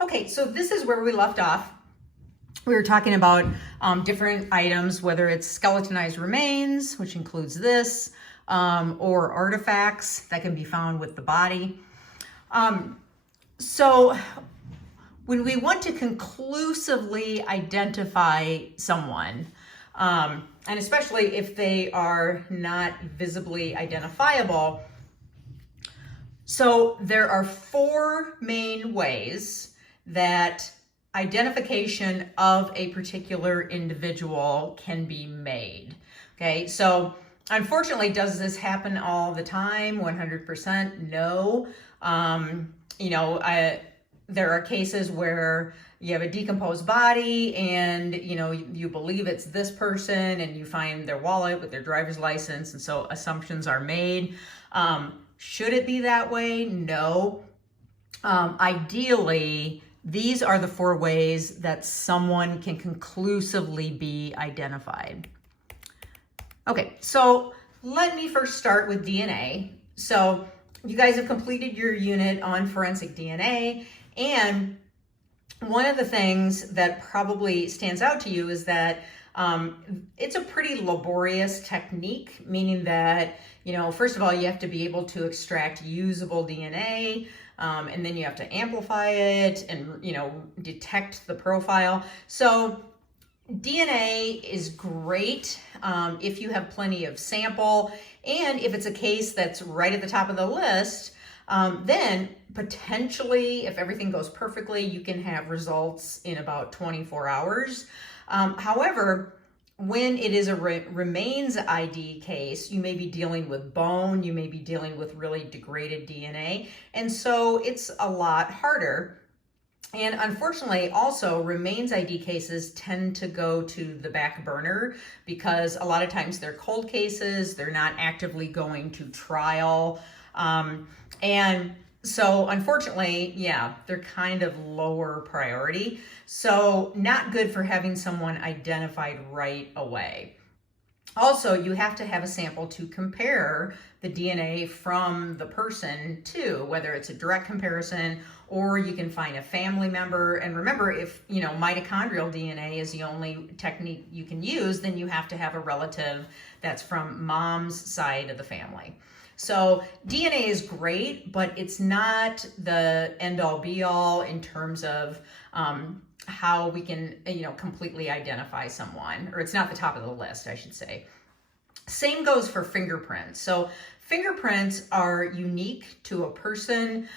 Okay, so this is where we left off. We were talking about different items, whether it's skeletonized remains, which includes this, or artifacts that can be found with the body. So when we want to conclusively identify someone, and especially if they are not visibly identifiable, so there are four main ways that identification of a particular individual can be made. Okay, so unfortunately, does this happen all the time? 100% no. There are cases where you have a decomposed body and you believe it's this person and you find their wallet with their driver's license, and so assumptions are made. Should it be that way? No. Ideally, these are the four ways that someone can conclusively be identified. Okay, so let me first start with DNA. So you guys have completed your unit on forensic DNA, and one of the things that probably stands out to you is that it's a pretty laborious technique, meaning that, first of all, you have to be able to extract usable DNA, and then you have to amplify it and, detect the profile. So DNA is great if you have plenty of sample, and if it's a case that's right at the top of the list, then potentially, if everything goes perfectly, you can have results in about 24 hours. However, when it is a remains ID case, you may be dealing with bone, you may be dealing with really degraded DNA, and so it's a lot harder. And unfortunately, also, remains ID cases tend to go to the back burner because a lot of times they're cold cases, they're not actively going to trial. And so unfortunately, yeah, they're kind of lower priority. So not good for having someone identified right away. Also, you have to have a sample to compare the DNA from the person to, whether it's a direct comparison or you can find a family member. And remember, if mitochondrial DNA is the only technique you can use, then you have to have a relative that's from mom's side of the family. So DNA is great, but it's not the end-all be-all in terms of how we can, completely identify someone, or it's not the top of the list, I should say. Same goes for fingerprints. So fingerprints are unique to a person.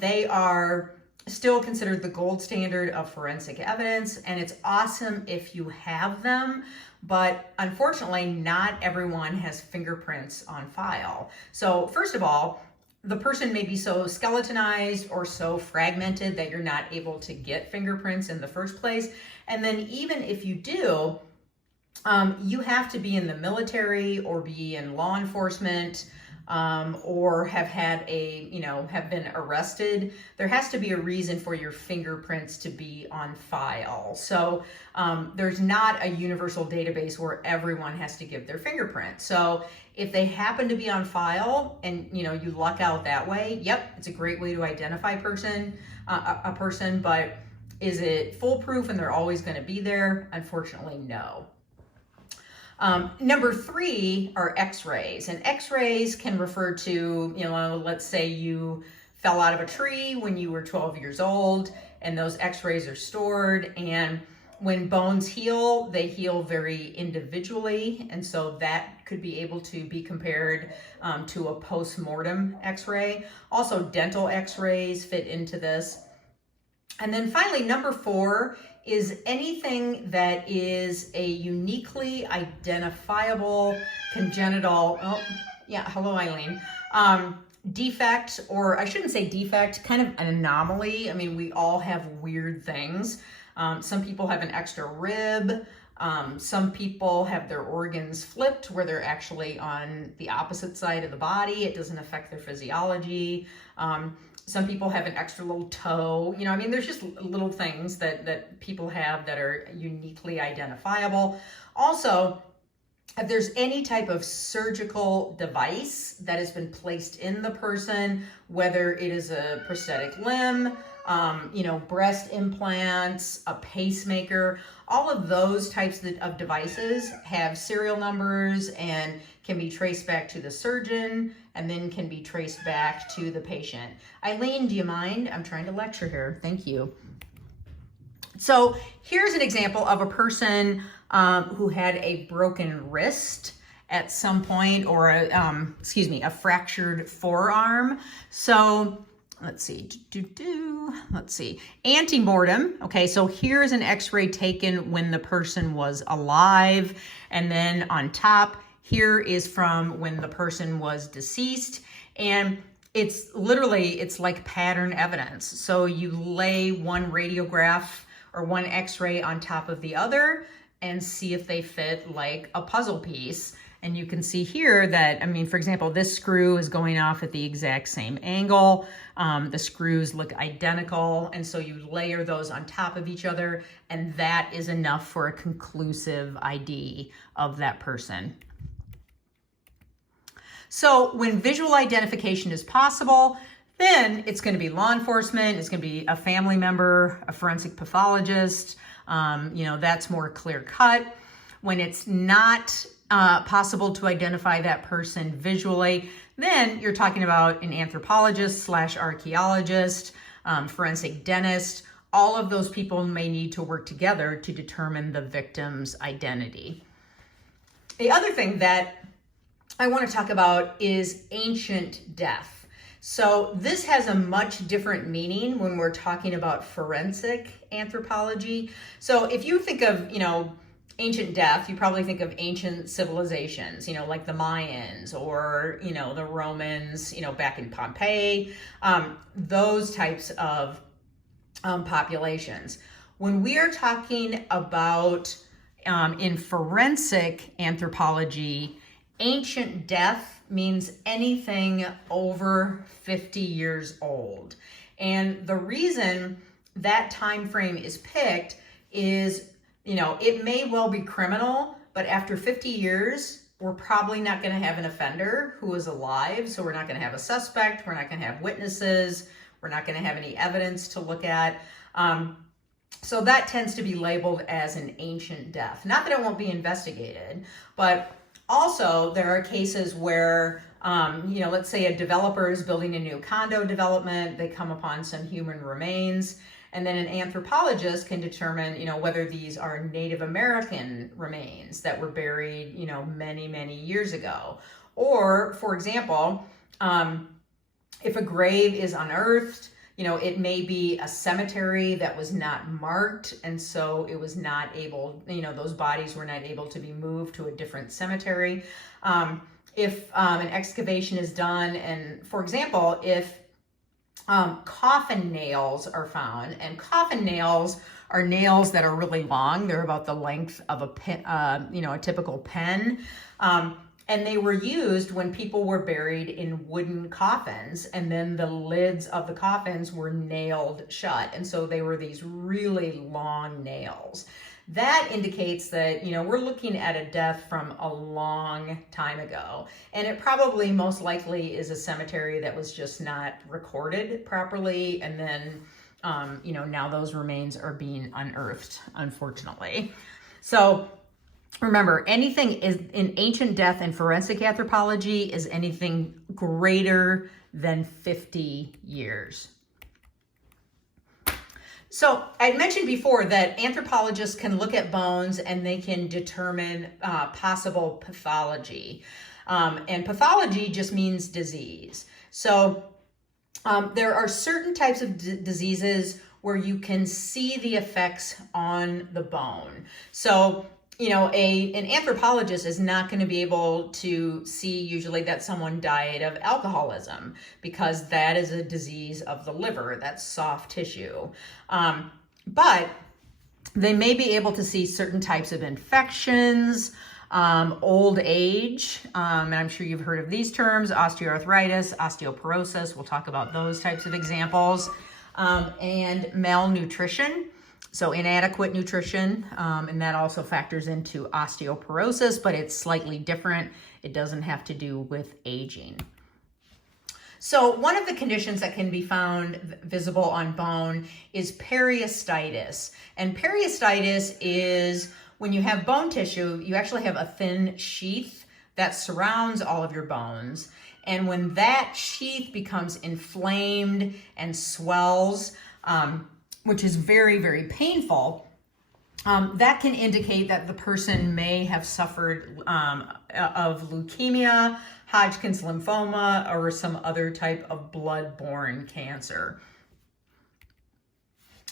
They are still considered the gold standard of forensic evidence, and it's awesome if you have them, but unfortunately, not everyone has fingerprints on file. So first of all, the person may be so skeletonized or so fragmented that you're not able to get fingerprints in the first place. And then even if you do, you have to be in the military or be in law enforcement, or have had have been arrested. There has to be a reason for your fingerprints to be on file. So there's not a universal database where everyone has to give their fingerprint. So if they happen to be on file and you luck out that way, yep, it's a great way to identify a person, but is it foolproof and they're always going to be there? Unfortunately, no. Number 3 are x-rays, and x-rays can refer to, let's say you fell out of a tree when you were 12 years old and those x-rays are stored, and when bones heal, they heal very individually, and so that could be able to be compared to a post-mortem x-ray. Also, dental x-rays fit into this. And then finally, number 4 is anything that is a uniquely identifiable congenital, hello Eileen, defect, or I shouldn't say defect, kind of an anomaly. I mean, we all have weird things. Some people have an extra rib. Some people have their organs flipped where they're actually on the opposite side of the body. It doesn't affect their physiology. Some people have an extra little toe. There's just little things that people have that are uniquely identifiable. Also, if there's any type of surgical device that has been placed in the person, whether it is a prosthetic limb, breast implants, a pacemaker, all of those types of devices have serial numbers and can be traced back to the surgeon and then can be traced back to the patient. Eileen, do you mind? I'm trying to lecture here. Thank you. So here's an example of a person who had a broken wrist at some point, or a fractured forearm. So let's see, let's see, antemortem. Okay, so here's an x-ray taken when the person was alive. And then on top, here is from when the person was deceased. And it's like pattern evidence. So you lay one radiograph or one x-ray on top of the other and see if they fit like a puzzle piece. And you can see here that, for example, this screw is going off at the exact same angle. The screws look identical. And so you layer those on top of each other, and that is enough for a conclusive ID of that person. So when visual identification is possible, then it's going to be law enforcement, it's going to be a family member, a forensic pathologist. That's more clear cut. When it's not possible to identify that person visually, then you're talking about an anthropologist / archaeologist, forensic dentist. All of those people may need to work together to determine the victim's identity. The other thing that I want to talk about is ancient death. So this has a much different meaning when we're talking about forensic anthropology. So if you think of, ancient death, you probably think of ancient civilizations, like the Mayans or, the Romans, back in Pompeii, those types of populations. When we are talking about in forensic anthropology, ancient death means anything over 50 years old. And the reason that time frame is picked is, it may well be criminal, but after 50 years, we're probably not going to have an offender who is alive. So we're not going to have a suspect. We're not going to have witnesses. We're not going to have any evidence to look at. So that tends to be labeled as an ancient death. Not that it won't be investigated, but also there are cases where, let's say a developer is building a new condo development. They come upon some human remains. And then an anthropologist can determine, whether these are Native American remains that were buried, many, many years ago. Or, for example, if a grave is unearthed, it may be a cemetery that was not marked. And so it was not able, those bodies were not able to be moved to a different cemetery. If an excavation is done, and for example, if coffin nails are found, and coffin nails are nails that are really long. They're about the length of a pen, a typical pen. And they were used when people were buried in wooden coffins, and then the lids of the coffins were nailed shut. And so they were these really long nails. That indicates that, we're looking at a death from a long time ago. And it probably most likely is a cemetery that was just not recorded properly. And then, now those remains are being unearthed, unfortunately. So remember, anything is in ancient death and forensic anthropology is anything greater than 50 years. So I mentioned before that anthropologists can look at bones and they can determine possible pathology. And pathology just means disease. So there are certain types of diseases where you can see the effects on the bone. So an anthropologist is not going to be able to see usually that someone died of alcoholism, because that is a disease of the liver. That's soft tissue. But they may be able to see certain types of infections, old age, and I'm sure you've heard of these terms: osteoarthritis, osteoporosis. We'll talk about those types of examples, and malnutrition. So inadequate nutrition, and that also factors into osteoporosis, but it's slightly different. It doesn't have to do with aging. So one of the conditions that can be found visible on bone is periostitis. And periostitis is when you have bone tissue, you actually have a thin sheath that surrounds all of your bones. And when that sheath becomes inflamed and swells, which is very, very painful, that can indicate that the person may have suffered of leukemia, Hodgkin's lymphoma, or some other type of blood-borne cancer.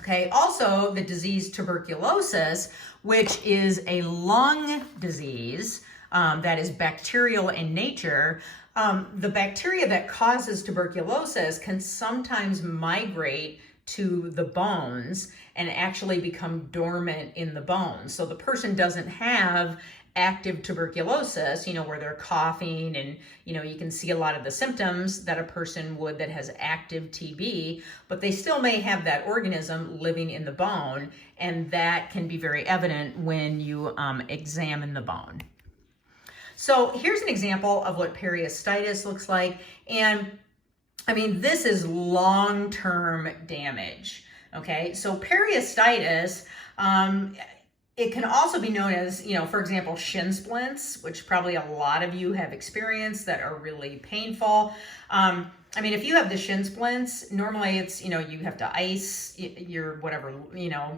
Okay, also the disease tuberculosis, which is a lung disease that is bacterial in nature. The bacteria that causes tuberculosis can sometimes migrate to the bones and actually become dormant in the bones. So the person doesn't have active tuberculosis, where they're coughing and, you can see a lot of the symptoms that a person would that has active TB, but they still may have that organism living in the bone, and that can be very evident when you examine the bone. So here's an example of what periostitis looks like. And I mean, this is long-term damage, okay? So periostitis, it can also be known as, for example, shin splints, which probably a lot of you have experienced that are really painful. I mean, if you have the shin splints, normally it's, you have to ice your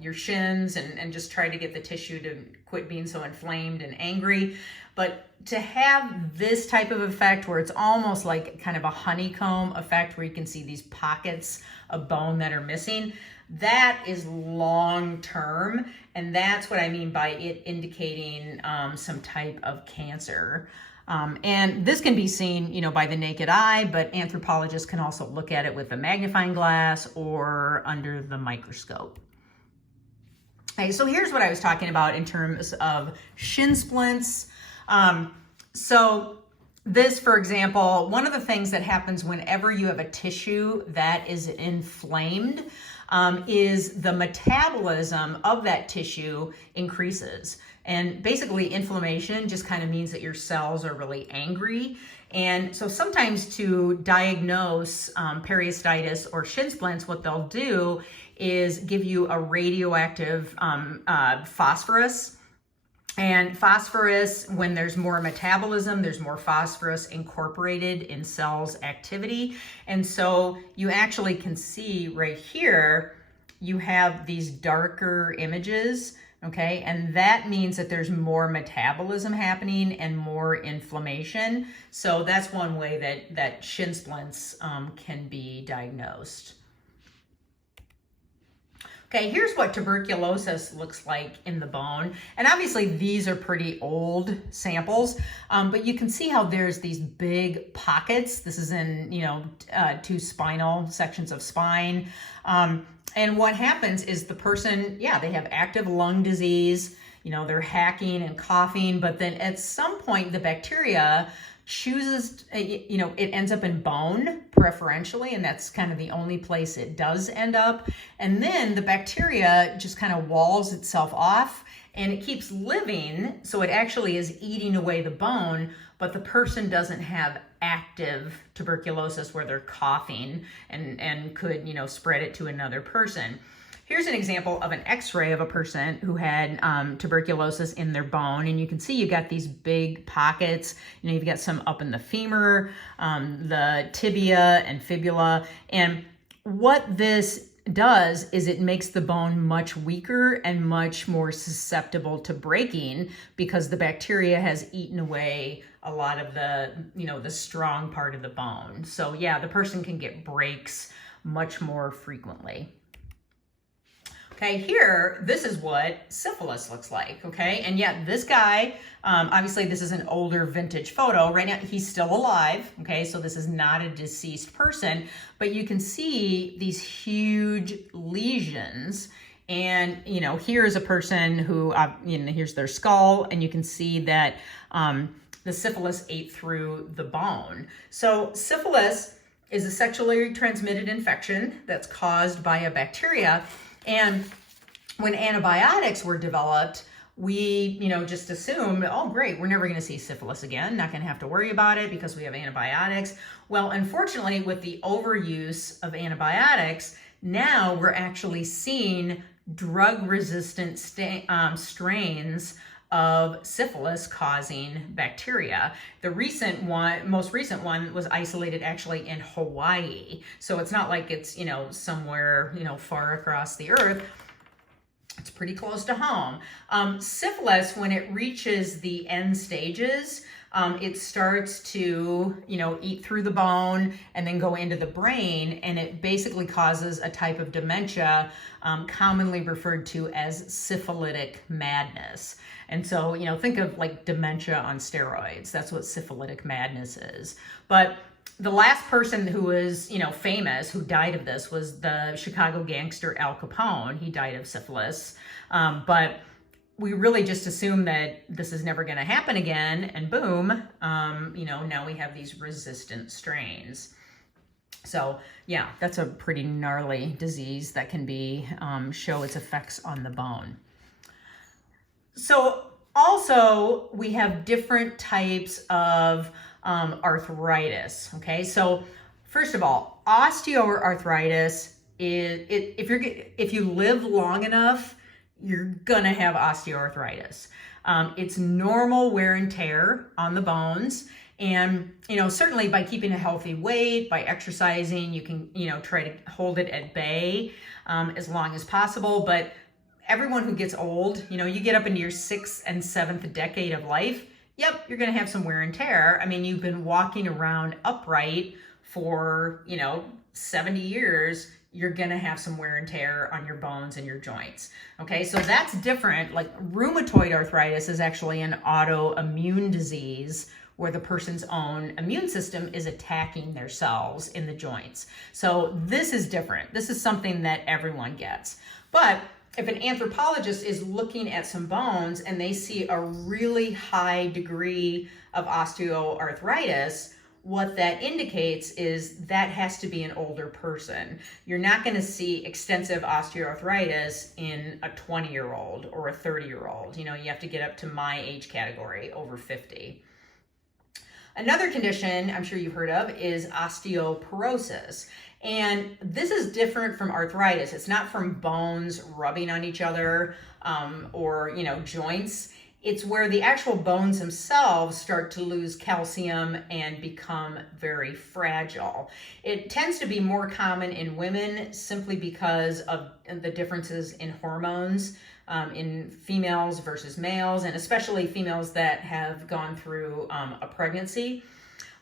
your shins and just try to get the tissue to quit being so inflamed and angry. But to have this type of effect where it's almost like kind of a honeycomb effect where you can see these pockets of bone that are missing, that is long term. And that's what I mean by it indicating some type of cancer. And this can be seen, by the naked eye, but anthropologists can also look at it with a magnifying glass or under the microscope. Okay, so here's what I was talking about in terms of shin splints. So this, for example, one of the things that happens whenever you have a tissue that is inflamed is the metabolism of that tissue increases. And basically inflammation just kind of means that your cells are really angry. And so sometimes to diagnose periostitis or shin splints, what they'll do is give you a radioactive phosphorus. And phosphorus, when there's more metabolism, there's more phosphorus incorporated in cells' activity. And so you actually can see right here, you have these darker images, okay? And that means that there's more metabolism happening and more inflammation. So that's one way that shin splints can be diagnosed. Okay, here's what tuberculosis looks like in the bone. And obviously these are pretty old samples, but you can see how there's these big pockets. This is in, two spinal sections of spine. And what happens is the person, they have active lung disease, they're hacking and coughing, but then at some point the bacteria chooses, it ends up in bone preferentially, and that's kind of the only place it does end up. And then the bacteria just kind of walls itself off and it keeps living. So it actually is eating away the bone, but the person doesn't have active tuberculosis where they're coughing and could, spread it to another person. Here's an example of an x-ray of a person who had tuberculosis in their bone. And you can see you got these big pockets. You've got some up in the femur, the tibia and fibula. And what this does is it makes the bone much weaker and much more susceptible to breaking because the bacteria has eaten away a lot of the, the strong part of the bone. So yeah, the person can get breaks much more frequently. Okay, here, this is what syphilis looks like, okay? And yet this guy, obviously this is an older vintage photo. Right now, he's still alive, okay? So this is not a deceased person, but you can see these huge lesions. And, here's a person who, here's their skull, and you can see that the syphilis ate through the bone. So syphilis is a sexually transmitted infection that's caused by a bacteria. And when antibiotics were developed, we, just assumed, oh, great, we're never going to see syphilis again, not going to have to worry about it because we have antibiotics. Well, unfortunately, with the overuse of antibiotics, now we're actually seeing drug-resistant strains of syphilis causing bacteria. The most recent one was isolated actually in Hawaii. So it's not like it's, somewhere, far across the earth. It's pretty close to home. Syphilis, when it reaches the end stages, it starts to, eat through the bone and then go into the brain, and it basically causes a type of dementia commonly referred to as syphilitic madness. And so, think of like dementia on steroids. That's what syphilitic madness is. But the last person who was, famous, who died of this was the Chicago gangster Al Capone. He died of syphilis. But we really just assume that this is never going to happen again. And boom, now we have these resistant strains. So yeah, that's a pretty gnarly disease that can be, show its effects on the bone. So also we have different types of arthritis. Okay, so first of all, osteoarthritis is if you live long enough, you're gonna have osteoarthritis. It's normal wear and tear on the bones, and certainly by keeping a healthy weight, by exercising, you can try to hold it at bay as long as possible. But everyone who gets old, you get up into your 6th and 7th decade of life, yep, you're going to have some wear and tear. I mean, you've been walking around upright for, 70 years, you're going to have some wear and tear on your bones and your joints. Okay, so that's different. Like rheumatoid arthritis is actually an autoimmune disease where the person's own immune system is attacking their cells in the joints. So this is different. This is something that everyone gets. But if an anthropologist is looking at some bones and they see a really high degree of osteoarthritis, what that indicates is that has to be an older person. You're not going to see extensive osteoarthritis in a 20-year-old or a 30-year-old. You have to get up to my age category, over 50. Another condition I'm sure you've heard of is osteoporosis. And this is different from arthritis. It's not from bones rubbing on each other or, joints. It's where the actual bones themselves start to lose calcium and become very fragile. It tends to be more common in women simply because of the differences in hormones in females versus males, and especially females that have gone through a pregnancy.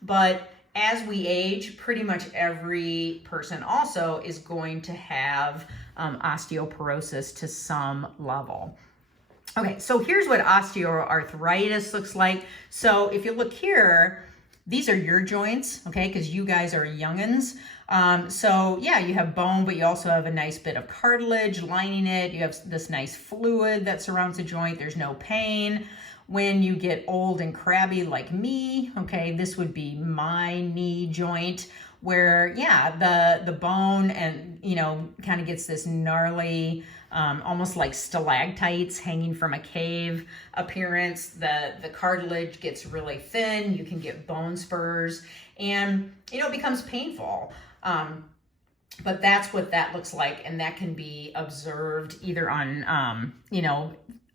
But as we age, pretty much every person also is going to have osteoporosis to some level. Okay, so here's what osteoarthritis looks like. So if you look here, these are your joints, okay, because you guys are youngins. So yeah, you have bone, but you also have a nice bit of cartilage lining it. You have this nice fluid that surrounds the joint. There's no pain. When you get old and crabby like me, okay, this would be my knee joint where, yeah, the bone and, kind of gets this gnarly, almost like stalactites hanging from a cave appearance. The cartilage gets really thin. You can get bone spurs and, it becomes painful. But that's what that looks like. And that can be observed either on,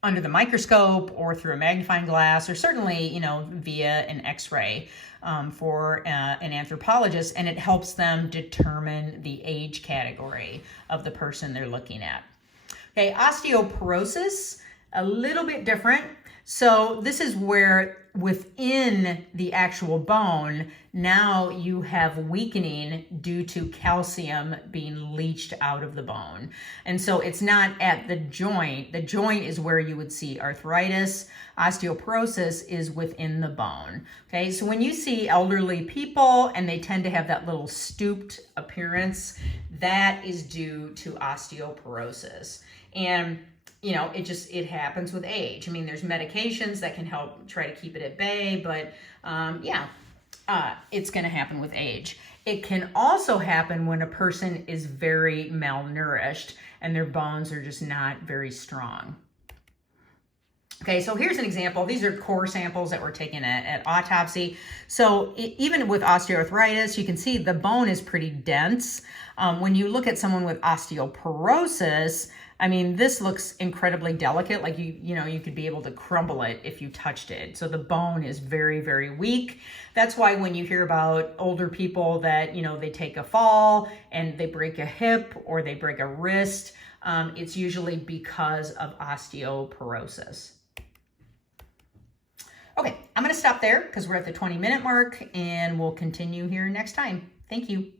under the microscope or through a magnifying glass, or certainly, via an x-ray for an anthropologist, and it helps them determine the age category of the person they're looking at. Okay, osteoporosis, a little bit different. So this is where within the actual bone, now you have weakening due to calcium being leached out of the bone. And so it's not at the joint. The joint is where you would see arthritis. Osteoporosis is within the bone. Okay, so when you see elderly people and they tend to have that little stooped appearance, that is due to osteoporosis. And it happens with age. I mean, there's medications that can help try to keep it at bay, but it's going to happen with age. It can also happen when a person is very malnourished and their bones are just not very strong. Okay, so here's an example. These are core samples that were taken at autopsy. So even with osteoarthritis, you can see the bone is pretty dense. When you look at someone with osteoporosis, I mean, this looks incredibly delicate. Like you could be able to crumble it if you touched it. So the bone is very, very weak. That's why when you hear about older people that, they take a fall and they break a hip or they break a wrist, it's usually because of osteoporosis. Okay, I'm going to stop there because we're at the 20-minute mark and we'll continue here next time. Thank you.